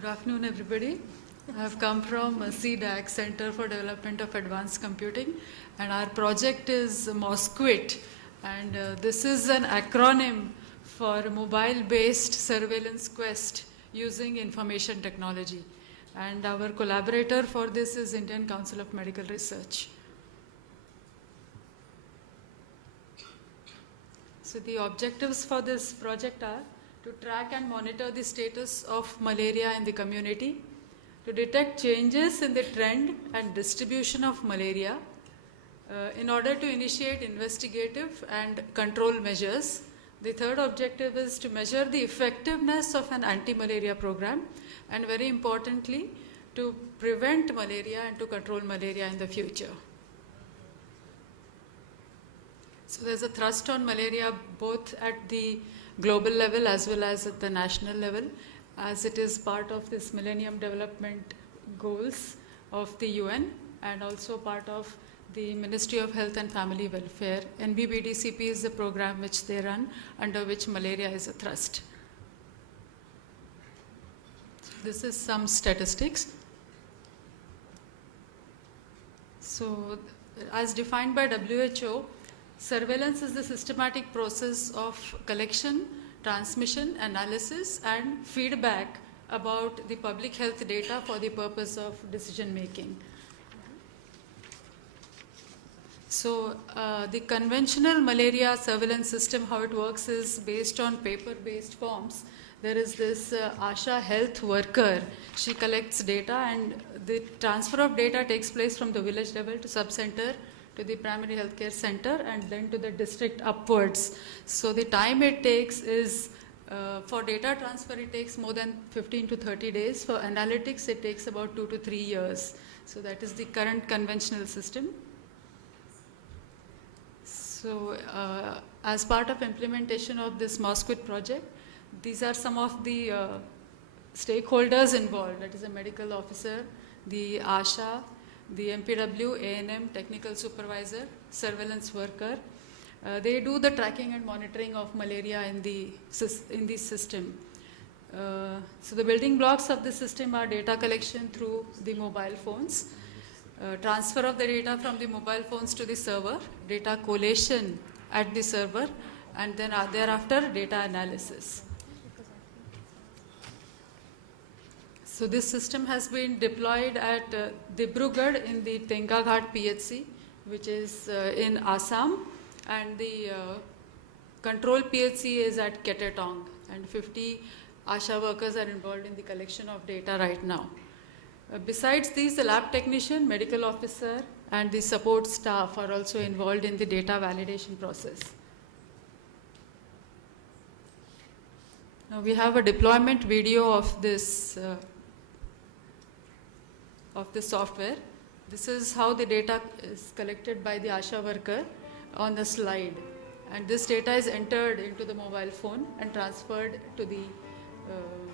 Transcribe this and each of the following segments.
Good afternoon, everybody. I have come from CDAC, Center for Development of Advanced Computing, and our project is MOSQUIT. And this is an acronym for Mobile-Based Surveillance Quest using Information Technology. And our collaborator for this is Indian Council of Medical Research. So the objectives for this project are to track and monitor the status of malaria in the community, to detect changes in the trend and distribution of malaria, in order to initiate investigative and control measures. The third objective is to measure the effectiveness of an anti-malaria program, and very importantly, to prevent malaria and to control malaria in the future. So there's a thrust on malaria both at the global level as well as at the national level, as it is part of this Millennium Development Goals of the UN and also part of the Ministry of Health and Family Welfare. NBBDCP is the program which they run, under which malaria is a thrust. This is some statistics. So, as defined by WHO, surveillance is the systematic process of collection, transmission, analysis, and feedback about the public health data for the purpose of decision making. So the conventional malaria surveillance system, how it works is based on paper-based forms. There is this ASHA health worker. She collects data, and the transfer of data takes place from the village level to sub-center, to the primary healthcare center, and then to the district upwards. So the time it takes is, for data transfer it takes more than 15 to 30 days. For analytics it takes about 2 to 3 years. So that is the current conventional system. So as part of implementation of this MOSQUIT project, these are some of the stakeholders involved. That is a medical officer, the ASHA, the MPW, A&M, technical supervisor, surveillance worker. They do the tracking and monitoring of malaria in the system. So the building blocks of the system are data collection through the mobile phones, transfer of the data from the mobile phones to the server, data collation at the server, and then thereafter data analysis. So this system has been deployed at Dibrugarh in the Tengaghat PHC, which is in Assam, and the control PHC is at Ketetong, and 50 ASHA workers are involved in the collection of data right now. Besides these, the lab technician, medical officer, and the support staff are also involved in the data validation process. Now we have a deployment video of this software. This is how the data is collected by the ASHA worker on the slide. And this data is entered into the mobile phone and transferred to the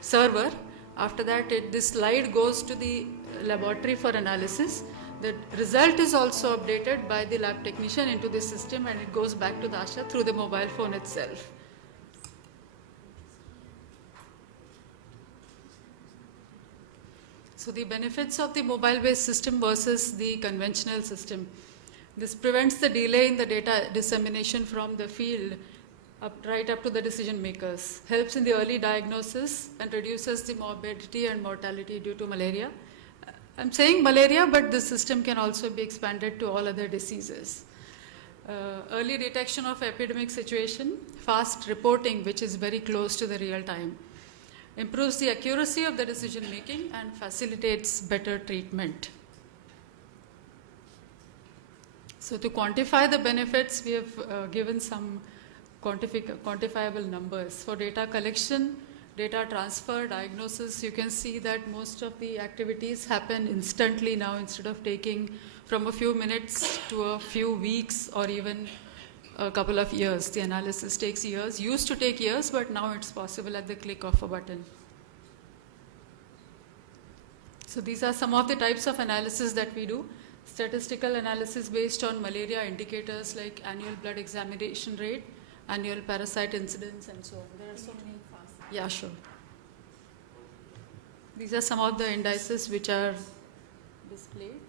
server. After that, this slide goes to the laboratory for analysis. The result is also updated by the lab technician into the system, and it goes back to the ASHA through the mobile phone itself. So the benefits of the mobile-based system versus the conventional system. This prevents the delay in the data dissemination from the field right up to the decision makers, helps in the early diagnosis, and reduces the morbidity and mortality due to malaria. I'm saying malaria, but this system can also be expanded to all other diseases. Early detection of epidemic situation, fast reporting, which is very close to the real time, improves the accuracy of the decision making, and facilitates better treatment. So to quantify the benefits, we have given some quantifiable numbers. For data collection, data transfer, diagnosis, you can see that most of the activities happen instantly now instead of taking from a few minutes to a few weeks or even a couple of years. The analysis takes years, used to take years, but now it's possible at the click of a button. So these are some of the types of analysis that we do. Statistical analysis based on malaria indicators like annual blood examination rate, annual parasite incidence, and so on. There are so many. Yeah, sure. These are some of the indices which are displayed.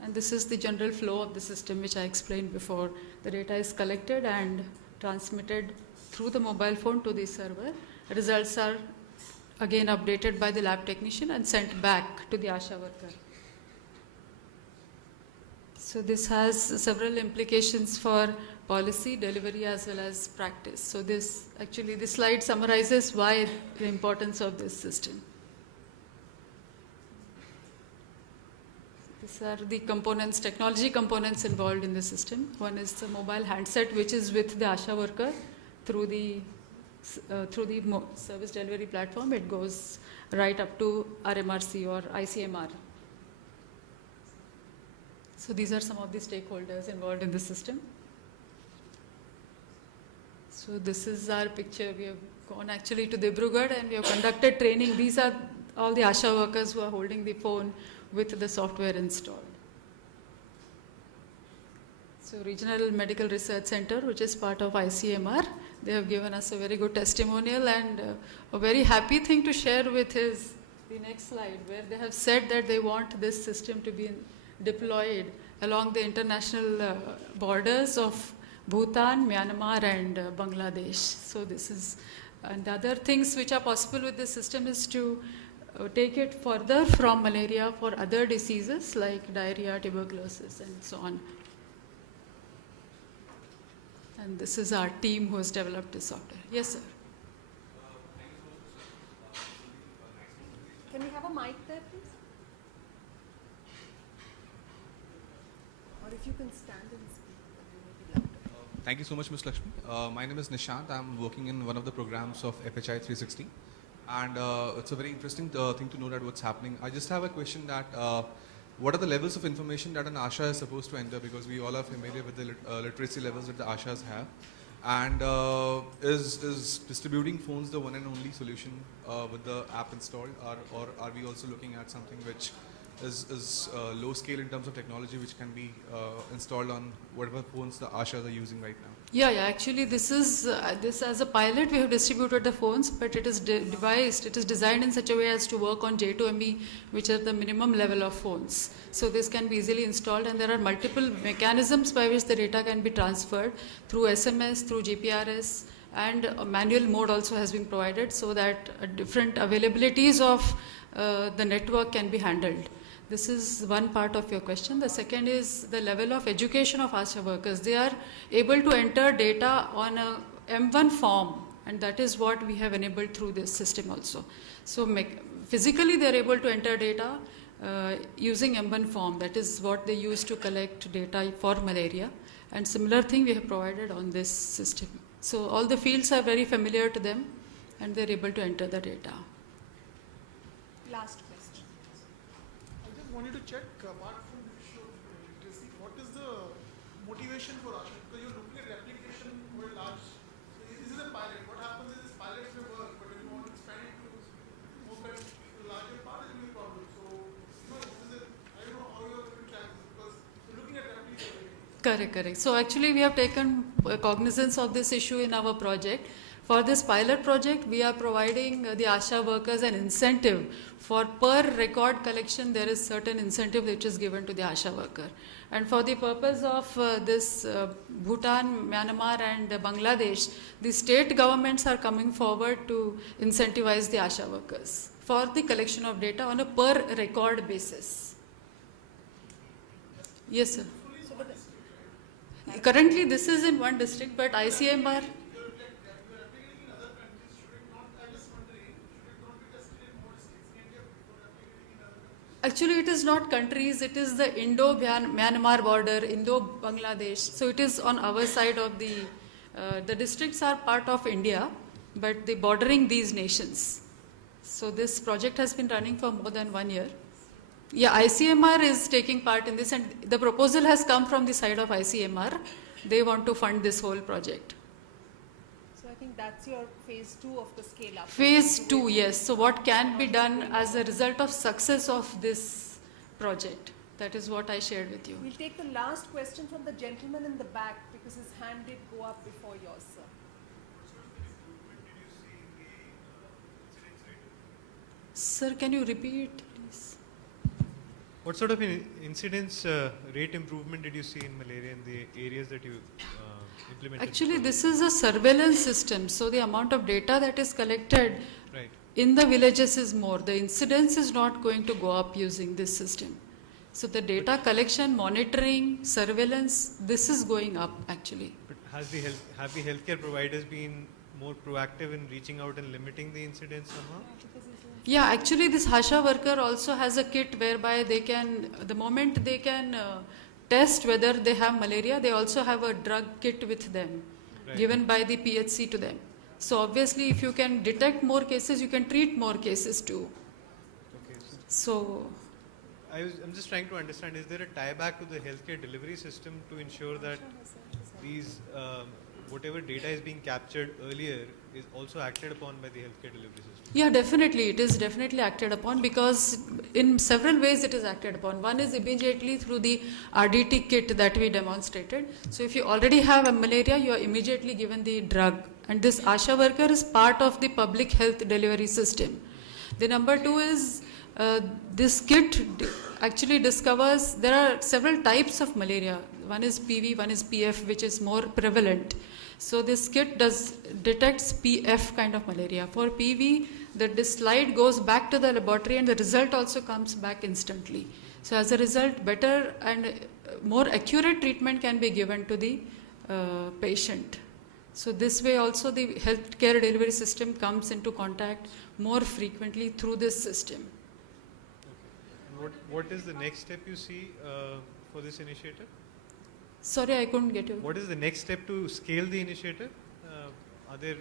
And this is the general flow of the system which I explained before. The data is collected and transmitted through the mobile phone to the server. Results are again updated by the lab technician and sent back to the ASHA worker. So this has several implications for policy, delivery as well as practice. So this slide summarizes why the importance of this system. These are the components, technology components involved in the system. One is the mobile handset, which is with the ASHA worker through the service delivery platform. It goes right up to RMRC or ICMR. So these are some of the stakeholders involved in the system. So this is our picture. We have gone actually to Dibrugarh and we have conducted training. These are all the ASHA workers who are holding the phone with the software installed. So Regional Medical Research Center, which is part of ICMR, they have given us a very good testimonial, and a very happy thing to share with is the next slide, where they have said that they want this system to be deployed along the international borders of Bhutan, Myanmar and Bangladesh. So this is, and the other things which are possible with this system is to take it further from malaria for other diseases like diarrhea, tuberculosis and so on. And this is our team who has developed this software. Yes, sir. Can we have a mic there, please? Or if you can stand and speak, that will make it louder. Thank you so much, Ms. Lakshmi. My name is Nishant. I'm working in one of the programs of FHI 360. And it's a very interesting thing to know that what's happening. I just have a question that what are the levels of information that an ASHA is supposed to enter, because we all are familiar with the literacy levels that the ASHAs have. And is distributing phones the one and only solution with the app installed, or are we also looking at something which is low scale in terms of technology, which can be installed on whatever phones the ASHAs are using right now? Yeah, actually this is, this as a pilot we have distributed the phones, but it is devised, it is designed in such a way as to work on J2ME, which are the minimum level of phones. So this can be easily installed, and there are multiple mechanisms by which the data can be transferred through SMS, through GPRS, and a manual mode also has been provided so that different availabilities of the network can be handled. This is one part of your question. The second is the level of education of ASHA workers. They are able to enter data on a M1 form, and that is what we have enabled through this system also. So physically they are able to enter data using M1 form. That is what they use to collect data for malaria. And similar thing we have provided on this system. So all the fields are very familiar to them, and they are able to enter the data. Last question. I just wanted to check, apart from the issue of literacy, what is the motivation for ASHA? Because you're looking at replication over large. So this is a pilot. What happens is this pilot may work, but if you want to expand it to more kind of larger part, it will be a problem. So, I don't know how you're going to track this, because you're looking at replication. Correct. So actually we have taken cognizance of this issue in our project. For this pilot project, we are providing the ASHA workers an incentive. For per record collection, there is certain incentive which is given to the ASHA worker. And for the purpose of this Bhutan, Myanmar and Bangladesh, the state governments are coming forward to incentivize the ASHA workers for the collection of data on a per record basis. Yes, sir. Currently, this is in one district, but ICMR. Actually, it is not countries, it is the Indo-Myanmar border, Indo-Bangladesh. So it is on our side of the districts are part of India, but they bordering these nations. So this project has been running for more than 1 year. Yeah, ICMR is taking part in this, and the proposal has come from the side of ICMR. They want to fund this whole project. So I think that's your phase 2 of the scale up. Phase 2, yes. So what can be done as a result of success of this project? That is what I shared with you. We'll take the last question from the gentleman in the back, because his hand did go up before yours, sir. Sir, can you repeat, please? What sort of incidence rate improvement did you see in malaria in the areas that you implemented? Actually, this is a surveillance system, so the amount of data that is collected Right. in the villages is more. The incidence is not going to go up using this system. So the data collection, monitoring, surveillance, this is going up actually. But have the healthcare providers been more proactive in reaching out and limiting the incidence somehow? Yeah, actually this Hasha worker also has a kit whereby they can, the moment they can test whether they have malaria, they also have a drug kit with them, Right. given by the PHC to them. So obviously if you can detect more cases, you can treat more cases too. Okay. So I'm just trying to understand, is there a tie back to the healthcare delivery system to ensure that these, whatever data is being captured earlier is also acted upon by the healthcare delivery system? yeah, definitely. It is definitely acted upon because in several ways it is acted upon. One is immediately through the RDT kit that we demonstrated. So if you already have a malaria, you are immediately given the drug. And this ASHA worker is part of the public health delivery system. The number two is this kit actually discovers there are several types of malaria. One is PV, one is PF, which is more prevalent. So this kit detects PF kind of malaria. For PV, the slide goes back to the laboratory and the result also comes back instantly. So as a result, better and more accurate treatment can be given to the patient. So this way also the healthcare delivery system comes into contact more frequently through this system. And what is the next step you see for this initiative? Sorry, I couldn't get you. What is the next step to scale the initiative? Are there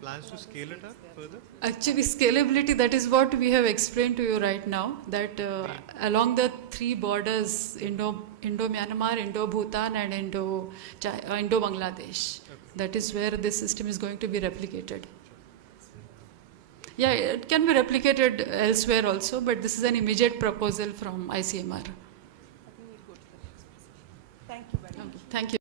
plans to scale it up further? Actually, scalability, that is what we have explained to you right now, that along the three borders, Indo-Myanmar, Indo-Bhutan and Indo-Bangladesh, that is where this system is going to be replicated. Yeah, it can be replicated elsewhere also, but this is an immediate proposal from ICMR. I think we'll go to the next person. Thank you very much. Thank you.